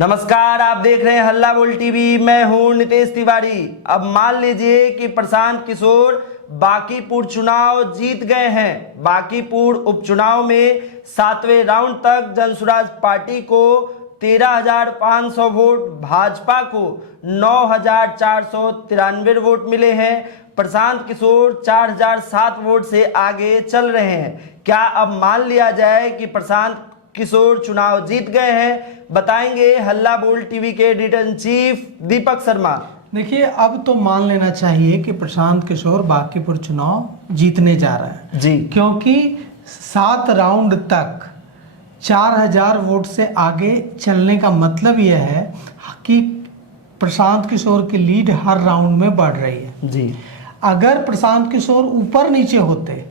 नमस्कार, आप देख रहे हैं हल्ला बोल टीवी। मैं हूं नितेश तिवारी। अब मान लीजिए कि प्रशांत किशोर बांकीपुर चुनाव जीत गए हैं। बांकीपुर उपचुनाव में 7वें राउंड तक जनसुराज पार्टी को 13,500 वोट, भाजपा को 9,493 वोट मिले हैं। प्रशांत किशोर 4,007 वोट से आगे चल रहे हैं। क्या अब मान लिया जाए कि प्रशांत किशोर चुनाव जीत गए हैं? बताएंगे हल्ला बोल टीवी के editor in chief Deepak Sharma. देखिए, अब तो मान लेना चाहिए कि प्रशांत किशोर बांकीपुर चुनाव जीतने जा रहे हैं जी, क्योंकि 7 राउंड तक 4,000 वोट से आगे चलने का मतलब यह है कि प्रशांत किशोर की लीड हर राउंड में बढ़ रही है जी। अगर प्रशांत किशोर ऊपर नीचे होते,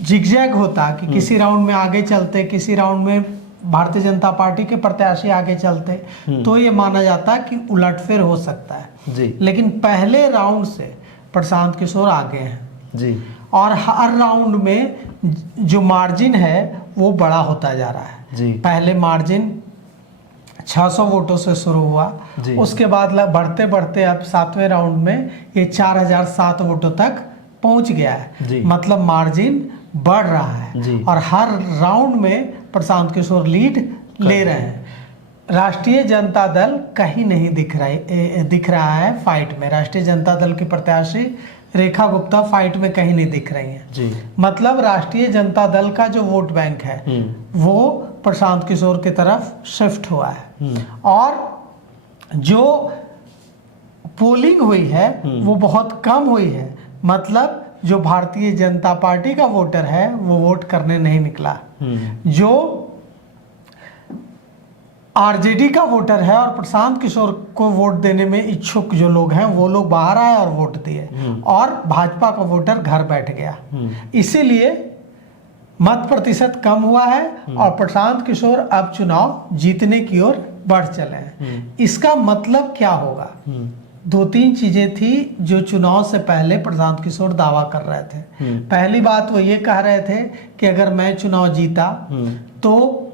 जिगजैग होता कि किसी राउंड में आगे चलते, किसी राउंड में भारतीय जनता पार्टी के प्रत्याशी आगे चलते, तो ये माना जाता कि उलटफेर हो सकता है जी। लेकिन पहले राउंड से प्रशांत किशोर आगे हैं जी। और हर राउंड में जो मार्जिन है वो बड़ा होता जा रहा है जी। पहले मार्जिन 600 वोटों से शुरू हुआ, उसके बाद बढ़ते बढ़ते अब 7वें राउंड में ये 4,007 वोटों तक पहुंच गया है। मतलब मार्जिन बढ़ रहा है और हर राउंड में प्रशांत किशोर लीड ले रहे हैं। राष्ट्रीय जनता दल कहीं नहीं दिख रहा है फाइट में। राष्ट्रीय जनता दल की प्रत्याशी रेखा गुप्ता फाइट में कहीं नहीं दिख रही हैं। मतलब राष्ट्रीय जनता दल का जो वोट बैंक है वो प्रशांत किशोर की तरफ शिफ्ट हुआ है और जो पोलिंग हुई है वो बहुत कम हुई है। मतलब जो भारतीय जनता पार्टी का वोटर है वो वोट करने नहीं निकला। जो आरजेडी का वोटर है और प्रशांत किशोर को वोट देने में इच्छुक जो लोग हैं वो लोग बाहर आए और वोट दिए और भाजपा का वोटर घर बैठ गया। इसीलिए मत प्रतिशत कम हुआ है और प्रशांत किशोर अब चुनाव जीतने की ओर बढ़ चले हैं। इसका मतलब क्या होगा? 2-3 चीजें थी जो चुनाव से पहले प्रशांत किशोर दावा कर रहे थे। पहली बात वो ये कह रहे थे कि अगर मैं चुनाव जीता तो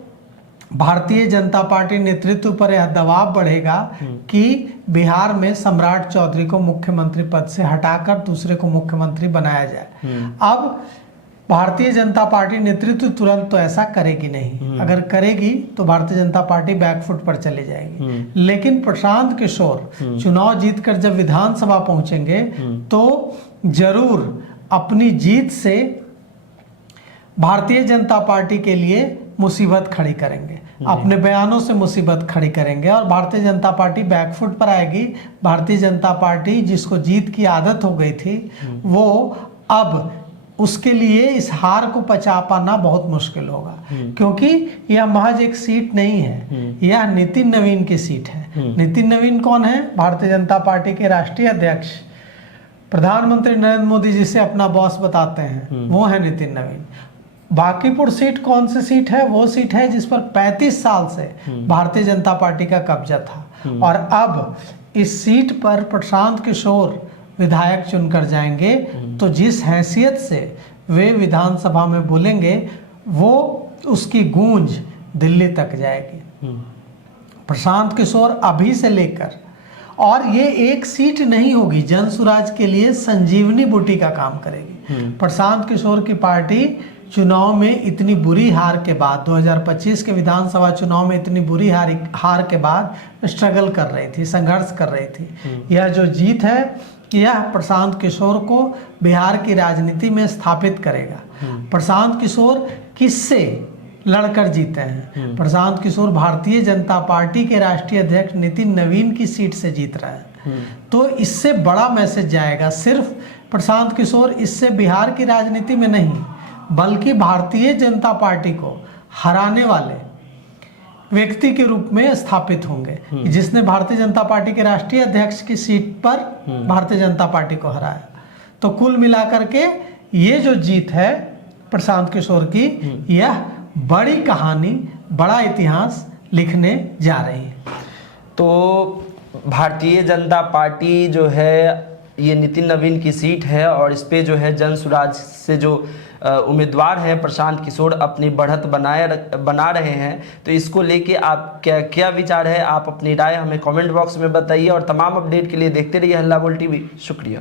भारतीय जनता पार्टी नेतृत्व पर यह दबाव बढ़ेगा कि बिहार में सम्राट चौधरी को मुख्यमंत्री पद से हटाकर दूसरे को मुख्यमंत्री बनाया जाए। अब भारतीय जनता पार्टी नेतृत्व तुरंत तो ऐसा करेगी नहीं। अगर करेगी तो भारतीय जनता पार्टी बैकफुट पर चली जाएगी। लेकिन प्रशांत किशोर चुनाव जीतकर जब विधानसभा पहुंचेंगे तो जरूर अपनी जीत से भारतीय जनता पार्टी के लिए मुसीबत खड़ी करेंगे, अपने बयानों से मुसीबत खड़ी करेंगे और भारतीय जनता पार्टी बैकफुट पर आएगी। भारतीय जनता पार्टी जिसको जीत की आदत हो गई थी वो अब उसके लिए इस हार को पचा पाना बहुत मुश्किल होगा क्योंकि यह महज एक सीट नहीं है, यह नितिन नवीन की सीट है। नितिन नवीन कौन है? भारतीय जनता पार्टी के राष्ट्रीय अध्यक्ष प्रधानमंत्री नरेंद्र मोदी जिसे अपना बॉस बताते हैं वो है नितिन नवीन। बांकीपुर सीट कौन सी सीट है? वो सीट है जिस पर 35 साल से भारतीय जनता पार्टी का कब्जा था और अब इस सीट पर प्रशांत किशोर विधायक चुनकर जाएंगे तो जिस हैसियत से वे विधानसभा में बोलेंगे वो उसकी गूंज दिल्ली तक जाएगी। प्रशांत किशोर अभी से लेकर, और ये एक सीट नहीं होगी, जनसुराज के लिए संजीवनी बूटी का काम करेगी। प्रशांत किशोर की पार्टी चुनाव में इतनी बुरी हार के बाद, 2025 के विधानसभा चुनाव में इतनी बुरी हार के बाद स्ट्रगल कर रही थी, संघर्ष कर रही थी। यह जो जीत है यह प्रशांत किशोर को बिहार की राजनीति में स्थापित करेगा। प्रशांत किशोर किससे लड़कर जीते हैं? प्रशांत किशोर भारतीय जनता पार्टी के राष्ट्रीय अध्यक्ष नितिन नवीन की सीट से जीत रहे हैं। तो इससे बड़ा मैसेज जाएगा। सिर्फ प्रशांत किशोर इससे बिहार की राजनीति में नहीं बल्कि भारतीय जनता पार्टी को हराने वाले व्यक्ति के रूप में स्थापित होंगे, जिसने भारतीय जनता पार्टी के राष्ट्रीय अध्यक्ष की सीट पर भारतीय जनता पार्टी को हराया। तो कुल मिलाकर के ये जो जीत है प्रशांत किशोर की, यह बड़ी कहानी, बड़ा इतिहास लिखने जा रही है। तो भारतीय जनता पार्टी जो है ये नितिन नवीन की सीट है और इस पे जो है जनसुराज से जो उम्मीदवार है प्रशांत किशोर अपनी बढ़त बना रहे हैं, तो इसको लेके आप क्या विचार है, आप अपनी राय हमें कमेंट बॉक्स में बताइए और तमाम अपडेट के लिए देखते रहिए हल्ला बोल टीवी। शुक्रिया।